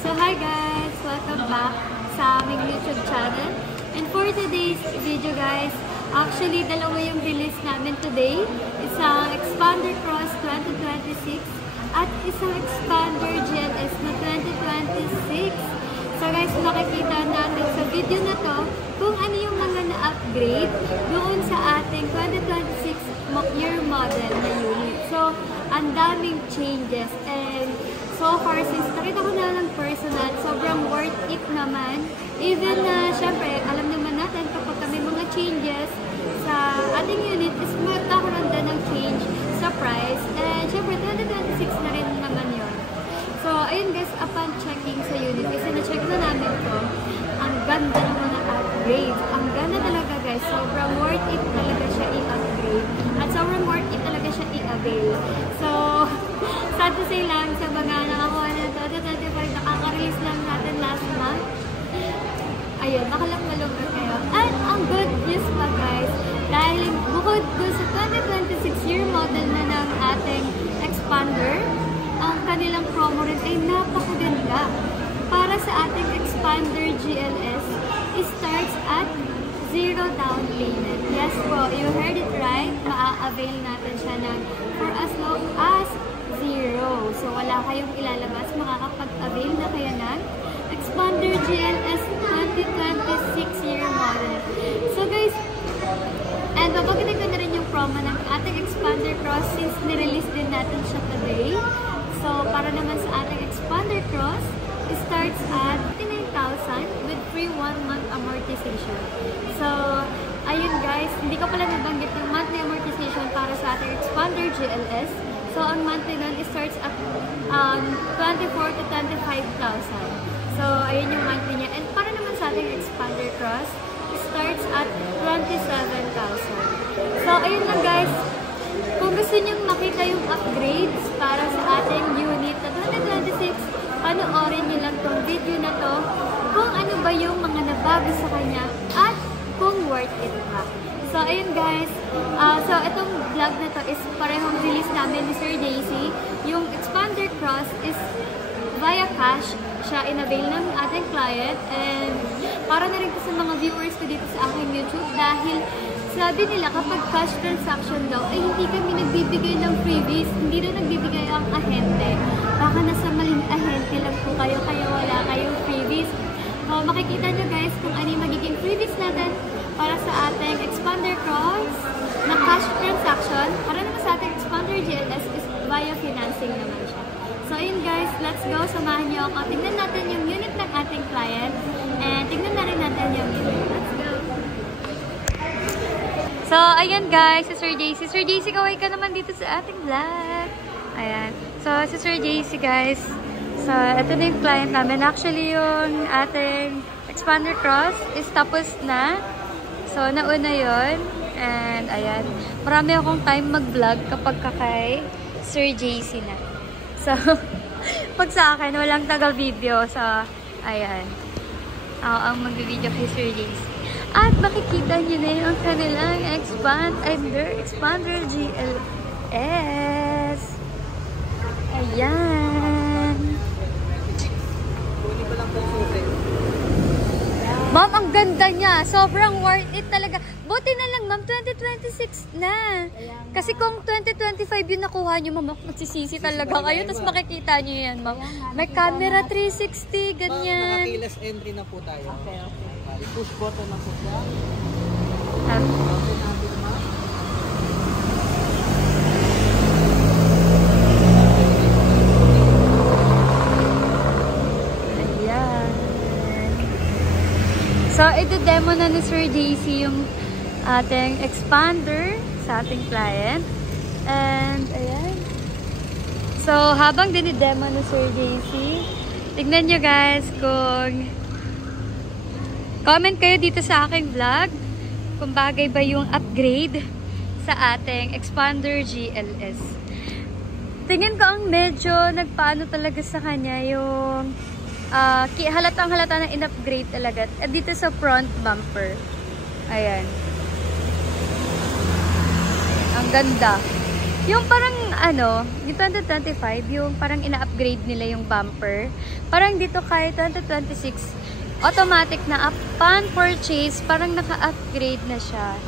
So hi guys! Welcome back sa aming YouTube channel. And for today's video guys, actually dalawa yung release namin today. Isang Expander Cross 2026 at isang Expander GLS na 2026. So guys, makikita natin sa video na to kung ano yung mga na-upgrade doon sa ating 2026 year model na unit. So, ang daming changes and so far, since nakita ko na lang personal, sobrang worth it naman. Even na, syempre, alam naman natin kapag may mga changes sa ating unit is magkakaroon din ng change sa price. And syempre, 2026 na rin naman yun. So, ayun guys, upon checking sa unit, kasi na-check na namin to, ang ganda ng mga upgrades. Ang ganda talaga guys, sobrang worth it talaga siya i-upgrade. At sobrang worth it talaga siya i-avail. So, sad to say lang sa mga nakakuha na 2025, nakaka-release lang natin last month. Ayun, makalak-malungkot kayo. At ang good news pa guys, dahil bukod dun sa 2026 year model na ng ating Expander, ang kanilang promo rin ay napakaganda. Para sa ating Expander GLS, it starts at 0 down payment. Yes po, you heard it right. Maa-avail natin siya ng for as low as 0. So wala kayong ilalabas, makakapag-avail na kayo ng Expander GLS 2026 year model. So guys, and babagin ko na rin yung promo ng ating Expander Cross since nirelease din natin siya today. So para naman sa ating Expander Cross, it starts at 59,000 with free 1-month amortization. So, ayun guys, hindi ko pala nabanggit yung monthly amortization para sa ating Expander GLS. So, ang monthly nun, it starts at 24 to 25,000. So, ayun yung monthly niya. And para naman sa ating Expander Cross, it starts at 27,000. So, ayun lang guys. Kung gusto nyo makita yung upgrades para sa ating unit na 2026, panoorin nyo lang tong video na to kung ano ba yung mga nabago sa kanya at kung worth it ba. So, ayun guys. So, itong vlog na to is parehong release namin ni Sir Daisy. Yung Expander Cross is via cash. Siya in-avail ng ating client. And para na rin sa mga viewers ko dito sa aking YouTube dahil sabi nila kapag cash transaction daw ay hindi kami nagbibigay ng freebies. Hindi na nagbibigay ang ahente. Baka nasa maling ahente lang po kayo kaya wala kayong freebies. So, makikita nyo guys kung ano yung magiging freebies natin para sa ating Expander Cross na cash transaction. Para naman sa ating Expander GLS is via financing naman siya. So ayun guys, let's go. Samahan nyo ako. Tingnan natin yung unit ng ating client and tingnan na rin natin yung unit. Let's go! So, ayan guys, si Sir JC. Sir JC, kaway ka naman dito sa ating vlog. Ayan. So, si Sir JC guys. So, ito na yung client namin. Actually, yung ating Expander Cross is tapos na. So, nauna yon. And, ayan. Marami akong time mag-vlog kapag kay Sir JC na. So, pag sa akin, walang taga-video. So, ayan. Ako ang mag-video kay Sir JC. At makikita nyo na yung kanilang Expander GLS. Ayan. Ma'am, ang ganda niya. Sobrang worth it talaga. Buti na lang, ma'am, 2026 na. Kasi kung 2025 yung nakuha nyo, ma'am, magsisisi talaga kayo. Tapos makikita nyo yan, ma'am. May camera 360, ganyan. Naka-keyless entry na po tayo. Okay, okay. Push button na po siya. Ayan. So, ito-demo na ni Sir JC yung ating Expander sa ating client. And, ayan. So, habang dinidemo ni Sir JC, tignan nyo guys kung comment kayo dito sa aking vlog kung bagay ba yung upgrade sa ating Expander GLS. Tingin ko ang medyo nagpaano talaga sa kanya yung halatang halata na in-upgrade talaga. At dito sa front bumper. Ayan. Ang ganda. Yung parang ano, yung 2025, yung parang ina-upgrade nila yung bumper. Parang dito kay 2026, automatic na upon purchase, parang naka-upgrade na siya.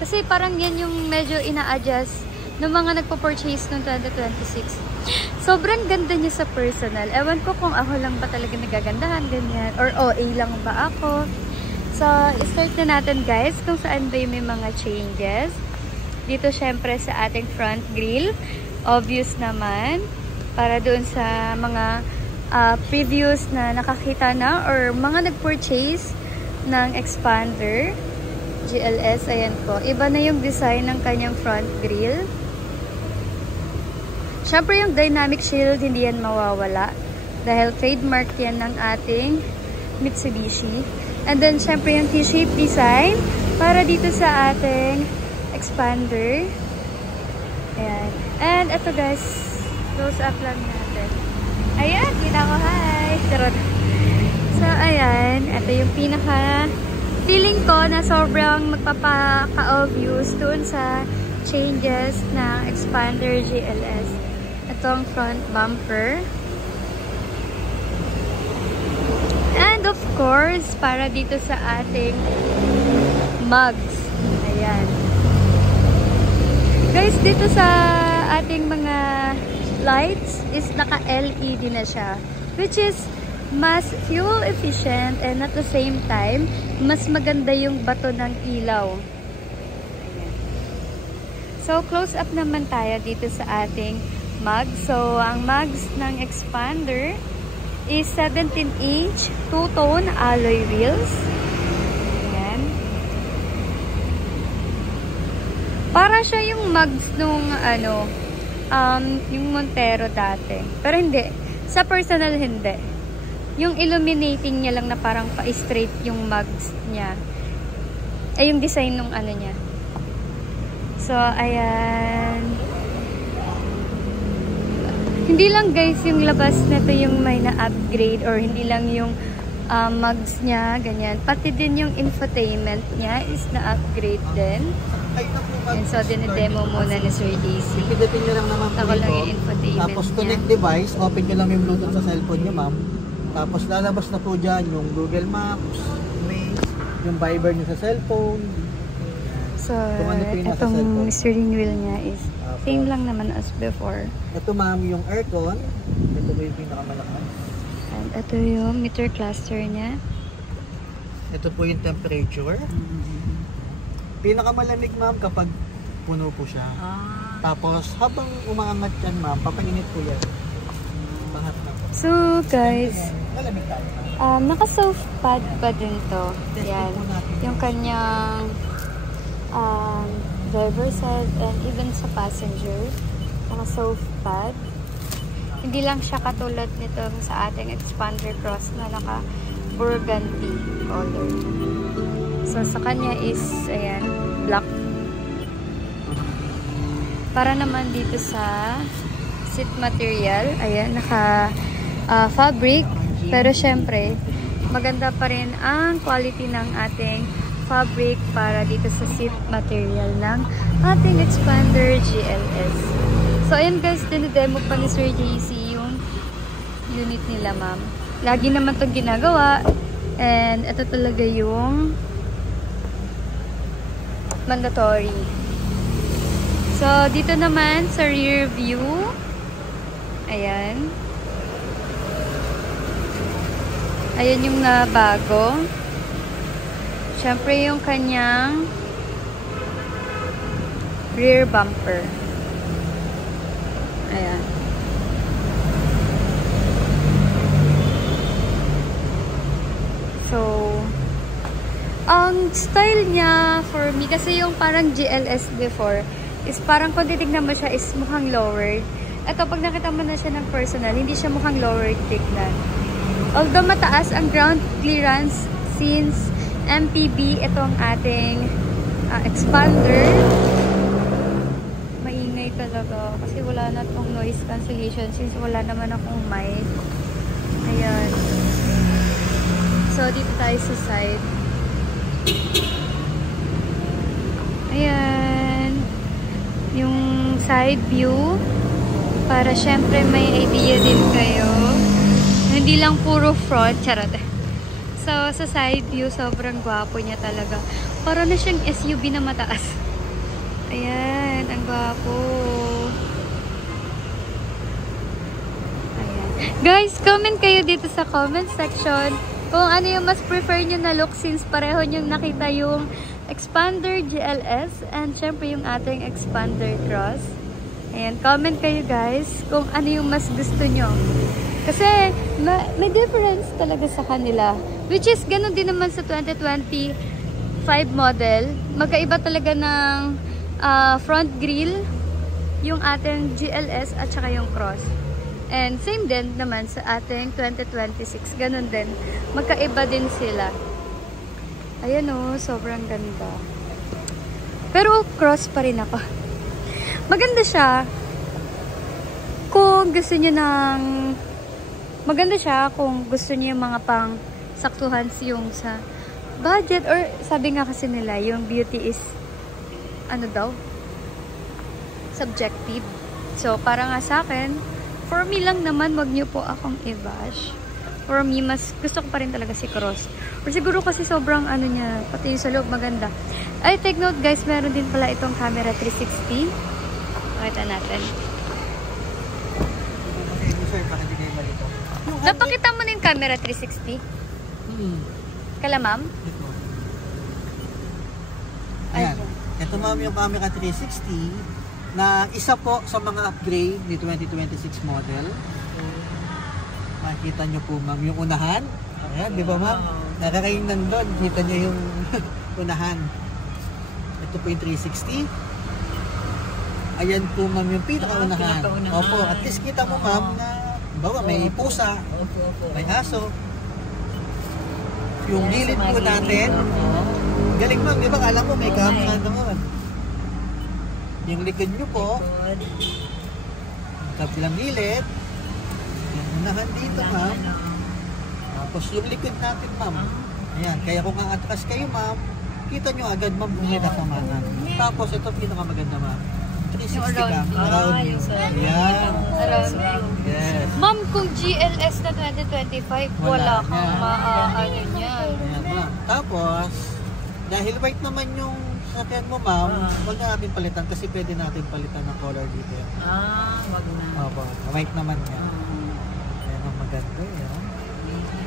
Kasi parang yan yung medyo ina-adjust ng mga nagpo-purchase noong 2026. Sobrang ganda niya sa personal. Ewan ko kung ako lang ba talaga nagagandahan, ganyan. Or OA lang ba ako. So, start na natin guys kung saan ba yung may mga changes. Dito syempre sa ating front grille. Obvious naman. Para doon sa mga previous na nakakita na or mga nag-purchase ng expander. GLS, ayan po. Iba na yung design ng kanyang front grille. Syempre yung dynamic shield, hindi yan mawawala. Dahil trademark yan ng ating Mitsubishi. And then syempre yung T-shape design para dito sa ating expander. Ayan. And ito guys, close up lang natin. Ayan, kita ko, hi! Charot. So ayan, ito yung pinaka feeling ko na sobrang magpapaka-obvious dun sa changes ng expander GLS. Itong front bumper. And of course, para dito sa ating mugs. Ayan. Guys, dito sa ating mga lights is naka-LED na siya. Which is mas fuel efficient and at the same time, mas maganda yung bato ng ilaw. Ayan. So, close up naman tayo dito sa ating mug. So, ang mugs ng expander is 17-inch two-tone alloy wheels. Ayan. Para siya yung mugs nung ano, yung Montero dati. Pero hindi. Sa personal, hindi. Yung illuminating niya lang na parang pa-straight yung mugs niya. Ay, yung design nung ano niya. So, ayan. Hindi lang guys yung labas nito yung may na-upgrade or hindi lang yung mugs niya, ganyan. Pati din yung infotainment niya is na-upgrade din. And so, dinedemo muna ni Sir JC. Ipidating nyo lang naman po Ako lang ito. yung infotainment Tapos niya. connect device, open nyo lang yung Bluetooth sa cellphone nyo, ma'am. Tapos lalabas na po dyan yung Google Maps, Maze, yung Viber nyo sa cellphone. So, Kung ano po yung nasa itong cellphone. steering wheel niya is same lang naman as before. Ito ma'am yung aircon. Ito po yung pinakamalakas. And ito yung meter cluster niya. Ito po yung temperature. Pinakamalamig ma'am kapag puno po siya. Tapos habang umaangat yan ma'am, papainit po yan. Pangat na po. So, guys, Malamig tayo. naka-soft pad pa din to. Yan. po natin. Yung kanyang driver side and even sa passenger. Naka-soft pad. Hindi lang siya katulad nito sa ating expander cross na naka-burgundy color. So, sa kanya is, ayan, black. Para naman dito sa seat material, ayan, naka-fabric. Pero syempre, maganda pa rin ang quality ng ating fabric para dito sa seat material ng ating expander GLS. So, ayan guys, dinedemo pa ni Sir JC yung unit nila, ma'am. Lagi naman itong ginagawa. And ito talaga yung mandatory. So, dito naman sa rear view, ayan. Ayan yung bago. Siyempre yung kanyang rear bumper. Ayan. So, ang style niya for me, kasi yung parang GLS before, is parang kung titignan mo siya is mukhang lowered. Ito, pag nakita mo na siya ng personal, hindi siya mukhang lowered tignan. Although mataas ang ground clearance since MPB itong ating expander, maingay talaga kasi wala na itong noise cancellation since wala naman akong mic. Ayan. So, dito tayo sa side. Ayan. Yung side view. Para syempre may idea din kayo. Hindi lang puro front. Charot. So, sa side view, sobrang gwapo niya talaga. Para na siyang SUV na mataas. Ayan, ang gwapo. Ayan. Guys, comment kayo dito sa comment section kung ano yung mas prefer nyo na look since pareho nyo nakita yung Expander GLS and syempre yung ating Expander Cross. Ayan, comment kayo guys kung ano yung mas gusto nyo. Kasi may difference talaga sa kanila. Which is, ganun din naman sa 2025 model. Magkaiba talaga ng front grille, yung ating GLS at saka yung Cross. And same din naman sa ating 2026. Ganun din. Magkaiba din sila. Ayan o, sobrang ganda. Pero Cross pa rin ako. Maganda siya kung gusto niyo ng... Maganda siya kung gusto niyo yung mga pang saktuhan yung sa budget or sabi nga kasi nila yung beauty is ano daw subjective. So para nga sa akin, for me lang naman, wag niyo po akong i-bash. For me, mas gusto ko pa rin talaga si Cross. Or siguro kasi sobrang ano niya, pati yung sa loob maganda. Ay, take note guys, meron din pala itong camera 360. Pakita natin. Napakita mo na yung camera 360? Kala ma'am? Ayan. Ito ma'am yung camera 360 na isa po sa mga upgrade ni 2026 model. Makikita nyo po ma'am yung unahan. Ayan, di ba ma'am? Nakakayong nandun. Kita nyo yung unahan. Ito po yung 360. Ayan po ma'am yung pinakaunahan. Opo, at least kita mo ma'am na bawa may pusa, may aso. Yung gilid po natin, galing ma'am, di ba? Alam mo, may camera naman. Yung likod nyo po, kabilang gilid, yung unahan dito ma'am. Tapos yung likod natin ma'am. Ayan, kaya kung atras kayo ma'am, kita nyo agad ma'am kung may kasamahan. Tapos ito pinakamaganda ma'am. 360 cam, around view. Ayan. Around view. Yes. Ma'am, kung GLS na 2025, wala kang ano niyan. Ayan ma'am. Tapos, dahil white naman yung sasakyan mo ma'am, wag na natin palitan kasi pwede natin palitan ng color dito. Wag na. Opo, white naman yan. Ayan ang maganda yan.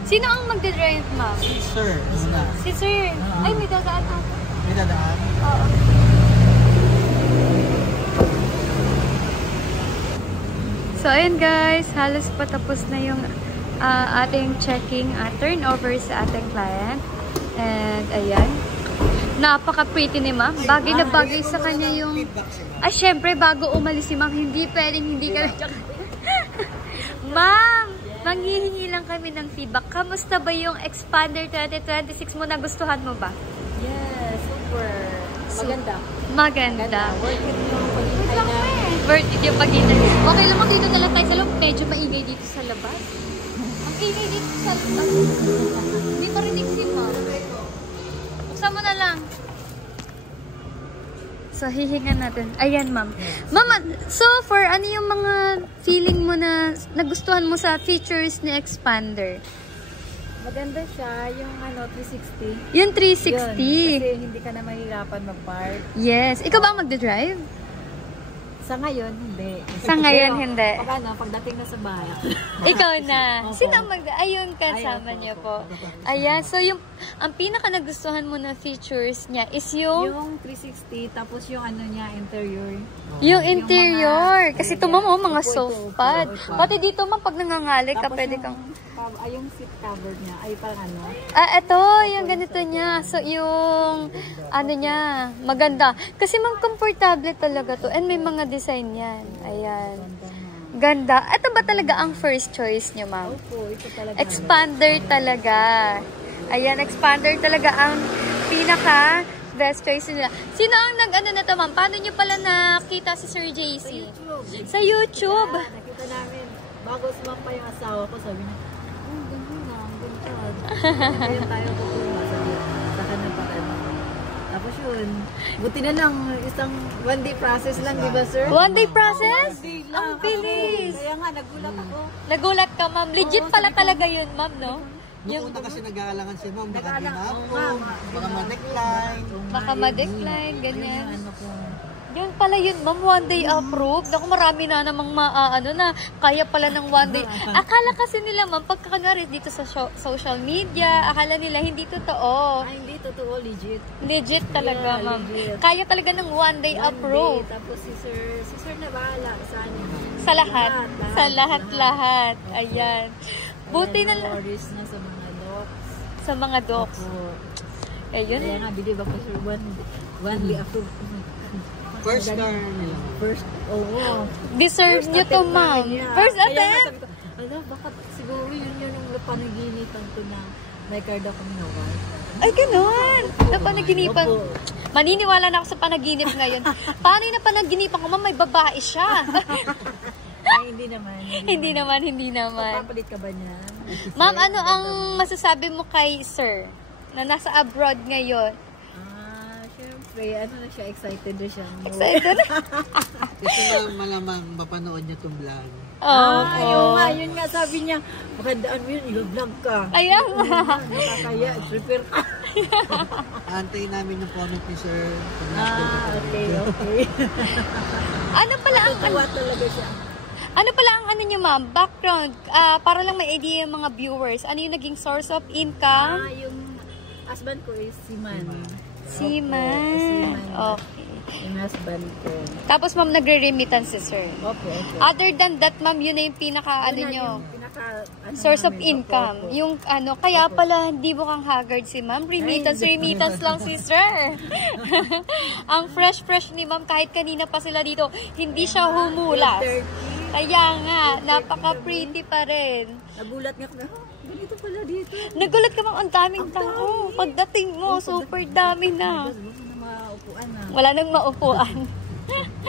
Sino ang magdadrive, ma'am? Si Sir, muna. Si Sir. Ay, may dadaan ako. May dadaan? Oo. So, ayun guys, halos patapos na yung ating checking, turnover sa ating client. And, ayan. Napaka-pretty ni ma'am. Bagay na bagay sa kanya yung... syempre, bago umalis si ma'am, hindi pwedeng hindi kami... Ma'am, manghihingi lang kami ng feedback. Kamusta ba yung Expander 2026 mo? Nagustuhan mo ba? Yes, super. Maganda. Maganda. Worth it yung paghintay na. Worth it yung paghintay. Okay lang, dito na lang tayo sa loob. Medyo maingay dito sa labas. Ang ingay dito sa labas. Hindi marinig si ma'am. Buksan mo na lang. So, hihingan natin. Ayan, ma'am. Mama, so for ano yung mga feeling mo na nagustuhan mo sa features ni Expander? Maganda siya, yung 360. Yung 360. Yun, kasi hindi ka na mahirapan mag-park. Yes. Ikaw ba ang magdadrive? Sa ngayon, hindi. Sa ngayon, hindi. Pagdating na sa bahay. Ikaw na. Opo. Sino ang ayun, kasama Ay, opo, niyo opo. po. Ayan. So, ang pinaka nagustuhan mo na features niya is Yung 360, tapos yung niya, interior. yung interior. Kasi ito, ma'am, mga Upo, soft upo, pad. upo. Pati dito, ma'am, pag nangangalay ka, Tapos pwede kang... yung seat cover niya, ay parang Ito, yung ganito niya. So, yung, niya, maganda. Kasi, ma'am, komportable talaga to. And may mga design yan. Ayan. Ganda. Ito ba talaga ang first choice niyo, ma'am? Opo, ito talaga. Expander talaga. Ayan, Expander talaga ang pinaka best choice nila. Sino ang nag-ano na to, ma'am? Paano nyo pala nakita si Sir JC? Sa YouTube. Nakita namin. Bago sumampa yung asawa ko, sabi niya, ganda na, ang ganda. Kaya tayo pupunta sa kanya pa rin. Tapos yun, yun. Buti na lang, isang one-day process lang, di ba, sir? One day process? One-day Ang lang. bilis. Kaya nga, nagulat ako. Nagulat ka, ma'am. Legit pala talaga yun, ma'am, no? Yung una kasi nag-aalangan si ma'am, baka Nag-aalangan, ginapo, oo nga, baka ma-decline. Baka ma-decline, ganyan. Yun yung ano ko. Yun pala yun, ma'am, one day approved. Naku, marami na namang na kaya pala ng one day. Akala kasi nila, ma'am, pagka kunwari dito sa social media, akala nila hindi totoo. Ay, hindi totoo, legit. Legit talaga, Yeah, ma'am. legit. Kaya talaga ng one day One approved. day, tapos si sir na bahala sa ano. Sa lahat. Sa lahat-lahat. Ayan. Buti na lang Orders na sa mga docs. sa mga docs. Oo. Ayun. Kaya nga, believe ako, sir, one day approved. First car nila. First, oo. Deserve nyo to, ma'am. First Kaya nga attempt. sabi ko, ala, baka siguro yun yung napanaginitan ko na may card ako minawal. Ay, ganun. Napanaginipan. Opo. Maniniwala na ako sa panaginip ngayon. Paano yung napanaginipan ko, ma'am? May babae siya. Ay, hindi naman. Hindi naman. Papalit ka ba niya? Ma'am, ano ang masasabi mo kay sir na nasa abroad ngayon? Syempre, ano na siya, excited na siya. Excited? Kasi ma'am, malamang mapanood niya itong vlog. Yun nga, sabi niya, makandaan mo yun, i-vlog ka. Ayan. Nakakaya, prepare ka. Antayin namin yung comment ni sir. Okay. Ano pala ang Tuwa talaga siya. ano pala ang ano niyo, ma'am? Background, para lang may idea yung mga viewers. Ano yung naging source of income? Yung husband ko is Siman. Seaman. Opo, Okay. Yung husband ko. Tapos, ma'am, nagre-remittance si sir. Opo. Other than that, ma'am, yun na yung pinaka, ano Yun na nyo, yung pinaka, ano source of namin. income. Opo. Yung, ano, kaya pala, hindi mo kang haggard si ma'am. Remittance lang si sir. Ang fresh ni ma'am, kahit kanina pa sila dito, hindi siya humulas. 30. Kaya nga, napaka-pretty pa rin. Nagulat nga ako na, ganito pala dito. Nagulat ka, ma'am, ang daming tao. Pagdating mo, super dami na. Wala na maupuan na. Wala nang maupuan.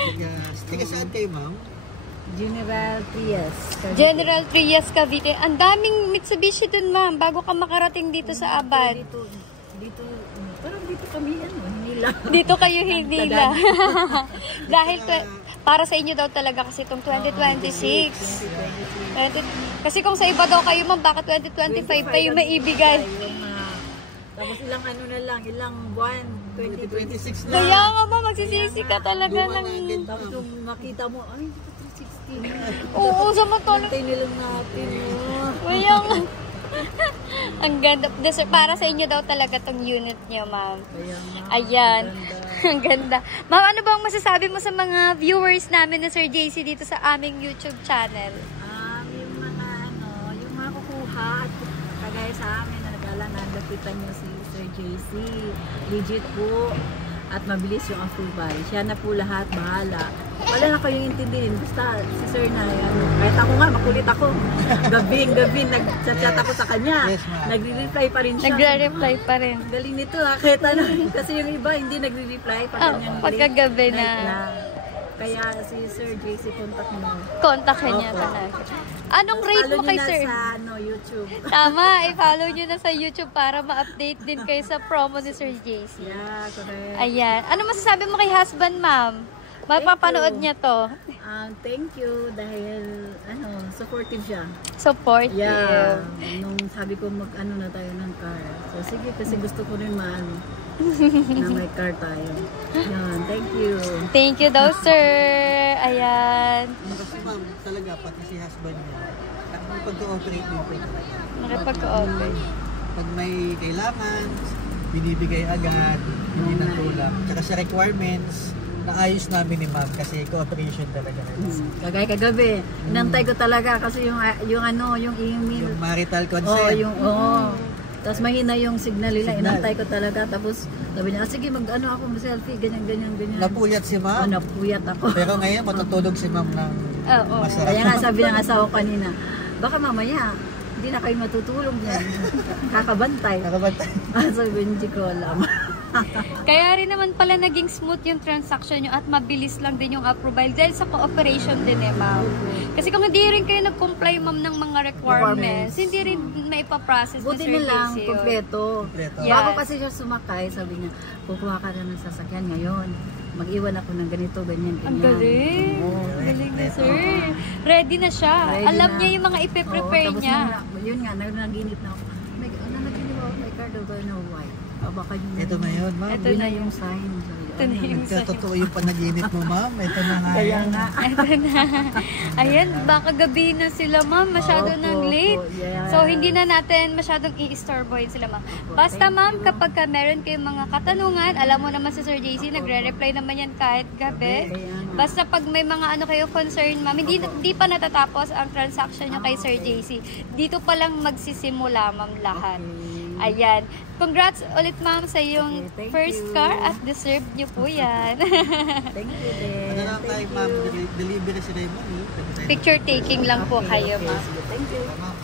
Tiga saan kayo ma'am? General Trias. General Trias, Cavite. Ang daming Mitsubishi dun, ma'am, bago ka makarating dito sa Abad. Dito, parang dito kami, Hinila. Dito kayo hinila. Dahil para sa inyo daw talaga kasi itong 2026. Kasi kung sa iba daw kayo, ma'am, baka 2025 pa yung maibigay. Tapos ilang ano na lang, ilang buwan, 2026 na. Kaya nga, ma'am, magsisisi ka talaga ng... Tapos yung makita mo, ay, 360. Oo, samantalang... Hintay nilang natin. Kaya nga. Ang ganda. Para sa inyo daw talaga tong unit niyo, ma'am. Kaya nga. Ayan. Ang ganda. Ma'am, ano bang masasabi mo sa mga viewers namin na Sir JC dito sa aming YouTube channel? Yung mga yung mga kukuha at kagaya sa amin na nag-alangan, lapitan nyo si Sir JC. Legit po. At mabilis yung approval. Siya na po lahat, bahala. Wala na kayong intindihin. Basta si Sir na, kahit ako nga, makulit ako. Gabi, nag-chat ako sa kanya. Yes, ma'am. Nagre-reply pa rin siya. Nagre-reply pa rin. Galing nito ha, kahit ano. Kasi yung iba, hindi nagre-reply. Pagkagabi na. Kaya si Sir JC, contact mo. Kontakin niya Opo. talaga. Anong rate mo kay Sir? Sa YouTube. Tama, i-follow nyo na sa YouTube para ma-update din kayo sa promo ni Sir JC. Yeah, correct. Ayan. Ano masasabi mo kay husband, ma'am? Mapapanood niya to. Thank you dahil supportive siya. Supportive. Yeah. Nung sabi ko mag-ano na tayo ng car. So sige, kasi gusto ko rin na may car tayo. Yan, thank you. Thank you daw, sir. Ayan. Kasi ma'am, talaga, pati si husband niya, nakipag-cooperate din po. Nakipag-cooperate. Pag may kailangan, binibigay agad, hindi nang tulak. Tsaka sa requirements, naayos namin ni ma'am kasi cooperation talaga. Kagaya kagabi, inantay ko talaga kasi yung email. Yung marital Oo, consent. Tapos mahina yung signal nila, inantay ko talaga. Tapos sabi niya, sige mag-ano ako, selfie, ganyan. Napuyat si ma'am. Napuyat ako. Pero ngayon, matutulog si ma'am ng Oo. masarap. Kaya nga sabi ng asawa kanina, baka mamaya, hindi na kayo matutulog yan. Kakabantay. Nakabantay. Sabi, hindi ko alam. Kaya rin naman pala naging smooth yung transaction nyo at mabilis lang din yung approval dahil sa cooperation din ma'am. Kasi kung hindi rin kayo nag-comply ma'am ng mga requirements, hindi rin maipaprocess na Buti na lang, service yun. kompleto. Yeah. Bago kasi siya sumakay, sabi niya, kukuha ka na ng sasakyan ngayon. Mag-iwan ako ng ganito, ganyan, ganyan. Ang galing. Oo. Ang galing na sir. Ready na siya. Ready Alam na. niya yung mga ipe-prepare Oo, tapos niya. Yun nga, nanaginip na ako. Nanaginip ako, may card over na white. Baka yun. Ito na yun, ma'am. Ito Yun na na yung sign. Sabi ko, Ito na yung Nagkatotoo yung panaginip mo, ma'am. Ito na nga. Kaya yan. nga. Ito na. Ayan, baka gabi na sila ma'am. Masyado Opo, nang late. opo, yes. So, hindi na natin masyadong i-starboyin sila ma'am. Basta ma'am, kapag ka meron kayong mga katanungan, alam mo naman si Sir JC, nagre-reply naman yan kahit gabi. Kaya nga. Basta pag may mga ano kayo concern ma'am, hindi pa natatapos ang transaction nyo kay Sir JC. Dito pa lang magsisimula ma'am lahat. Ayan. Congrats ulit ma'am sa iyong Okay, thank first you. car at deserve nyo po yan. Thank you din. Ano lang tayo, Thank ma'am? you. Delivery ceremony. Picture taking lang po Okay, kayo okay, ma'am. sige. Thank you. Ma'am.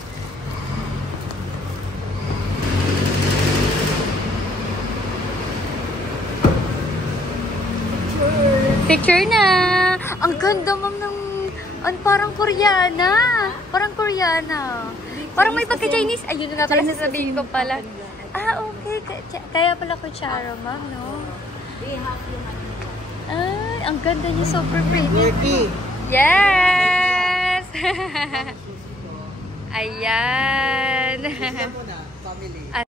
Picture na! Ang ganda ma'am ng... parang Koreana. Parang Koreana. Parang may pagka-Chinese. Ayun nga pala sasabihin ko pala. Okay. Kaya pala kutsara ma'am, no? Ay, ang ganda niya. Super pretty. Worky. Yes! Ayan. Isa muna, family.